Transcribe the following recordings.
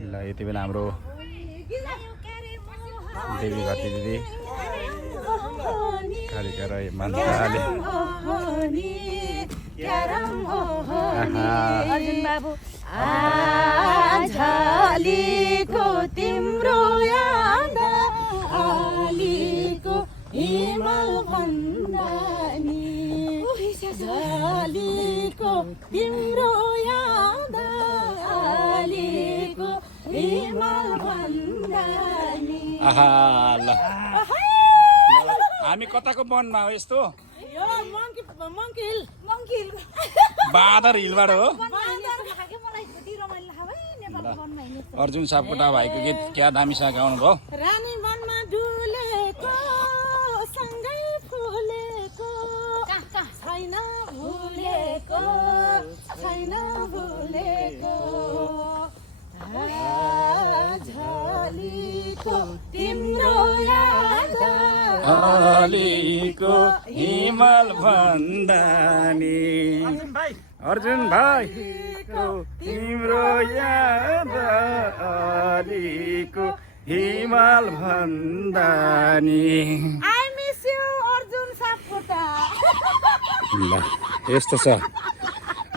ल यति बेला हाम्रो देवी घटी दिदी कालिका र मान्ताले अर्जुन बाबु आझालीको तिम्रो याद आलीको हिमाल भन्दानी झालीको तिम्रो याद आलीको हिमाल भन्दानी ल हामी कताको वनमा हो यस्तो बादर हिलबाट हो अर्जुन सापकोटा भाइको गीत क्या दामीसँग गाउनु भयो रानी वनमा डुलेको सँगै फुलेको छैन भुलेको छैन भुलेको झालीको तिम्रो याद आलीको हिमाल भन्दानी अर्जुन भाइ तिम्रो याद आलीको हिमाल भन्दानी I miss you Arjun Sapkota ल यस्तो छ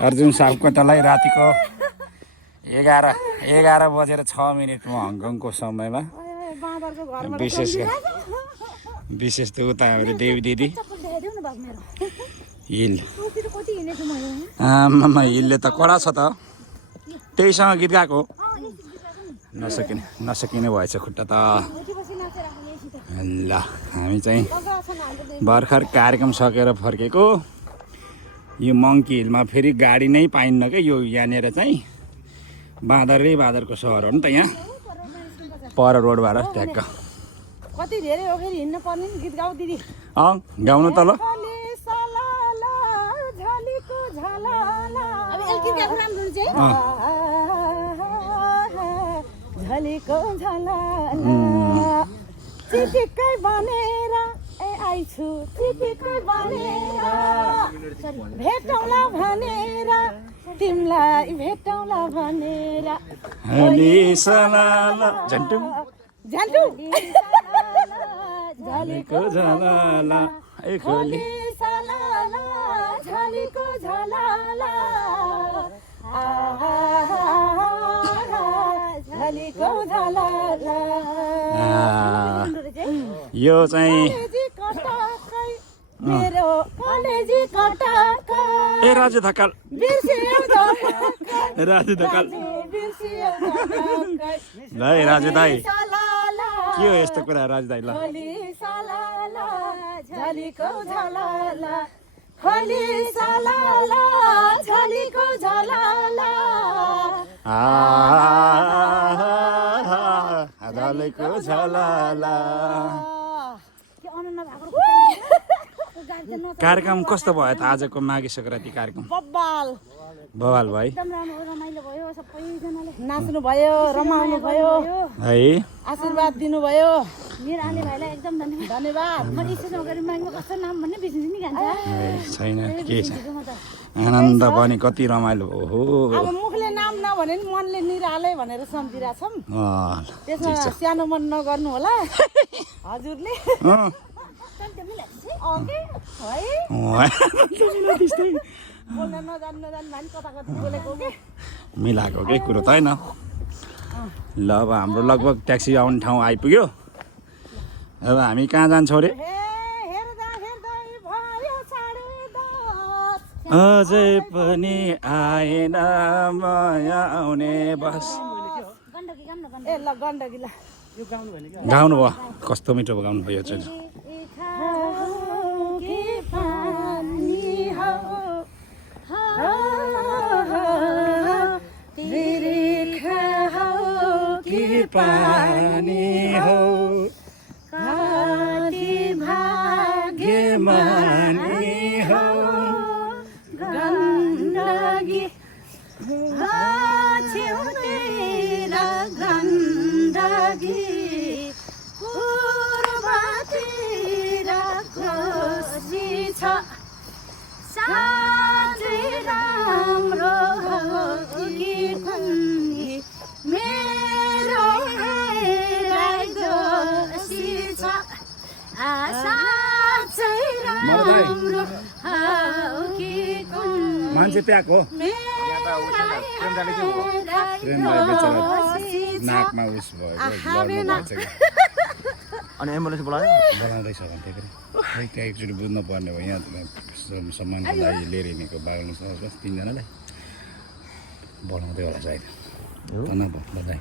अर्जुन सापकोटालाई रातिको 11 बजेर 6 मिनटमा हङकङको समयमा विशेष त उता हामीले देवी दिदी हिल आमा हिलले त कडा छ त त्यहीसँग गीत गाएको नसकिने भएछ खुट्टा त ल हामी चाहिँ भर्खर कार्यक्रम सकेर फर्केको यो मङ्की हिलमा फेरि गाडी नै पाइन्न क्या यो यहाँनिर चाहिँ बाँदरको सहर हो नि त यहाँ पर रोडबाट ट्याक्क कति धेरै हो फेरि हिँड्न पर्ने नि गीत गाउ दिदी गाउनु त ल झलीको झलाला चिटिक्कै बनेर ए आइछु चिटिक्कै बनेर भेटौँला भनेर तिमीलाई भेटौँला भनेर हली सलाला झन्टु झन्टु झलीको झलाला ए खोली सलाला झलीको झलाला झलीको झलाला यो चाहिँ मेरो कलेजी कटाका ए राजु ढकाल राजु ढकाल ल है राजु दाई के हो यस्तो कुरा राजु दाई ल झलीको झलाला खोली सलाला झलीको झलाला झलीको झलाला कार्यक्रम कस्तो भयो त आजको माघे सङ्क्रान्ति कार्यक्रम बवाल भयो एकदम रमाइलो भयो सबैजनाले नाच्नु भयो रमाउनु भयो है आशीर्वाद दिनुभयो मेरो आले भाइलाई एकदम धन्यवाद म स्टेजमा गएर माग्नु कस्तो नाम भन्ने बिर्सिन्छ नि गान्छ छैन के छ आनन्द पनि कति रमाइलो हो अब मुखले नाम नभने नि मनले निराले भनेर सम्झिरहेछौँ त्यसमा सानो मन नगर्नु होला हजुरले मिलाएको केही कुरो त होइन ल अब हाम्रो लगभग ट्याक्सी आउने ठाउँ आइपुग्यो अब हामी कहाँ जान्छौँ अरे अझै पनि आएन माया आउने बस गाउनु भयो कस्तो मिठो गाउनु भयो चाहिँ पानी हो कति भाग्यमानी हो गण्डकी छेउतिर गण्डकी पूर्वतिर कोशी छ साँझै राम्रो मान्छे प्याक हो प्रेमलाई बेचारा नाकमा उस भयो अनि एम्बुलेन्स बोलायो बोलाउँदैछ भने त्यही त्यहाँ एकचोटि बुझ्नु पर्ने भयो यहाँ सम्मानको लागि लिएर हिँडेको बाग्नु सक्छ तिनजनालाई बोलाउँदै होला सायद धन्यवाद बधाई